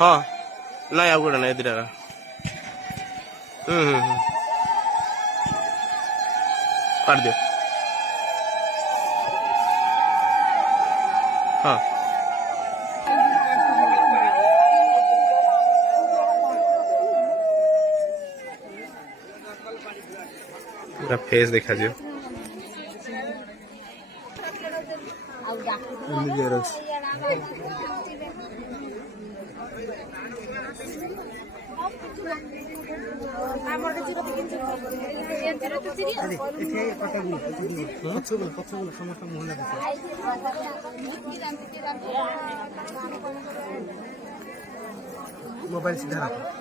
हाँ ना या गुड़ा नहीं दिला काट दियो हाँ पूरा फेस देखा जो मोबाइल सीधा रखो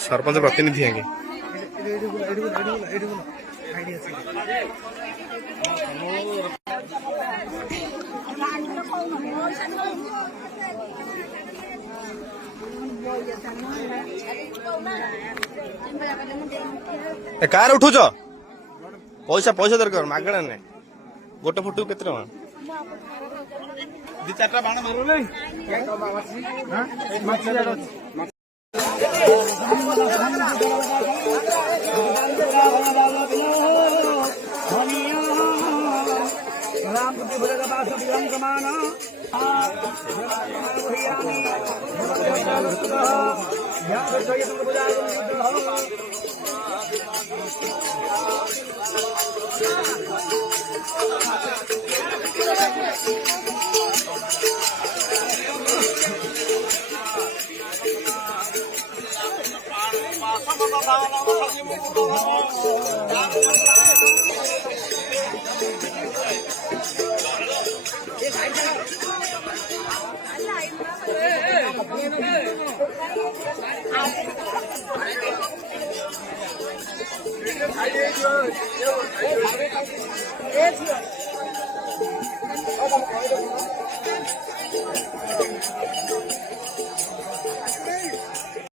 सरपंच प्रतिनिधि हैं कार उठुच पैसा पैसा दरकार मागणा ने गोटे फुटू केते टका दी चारटा बाण मारो नै राम बुद्धि भरेगा बास विरम कमाना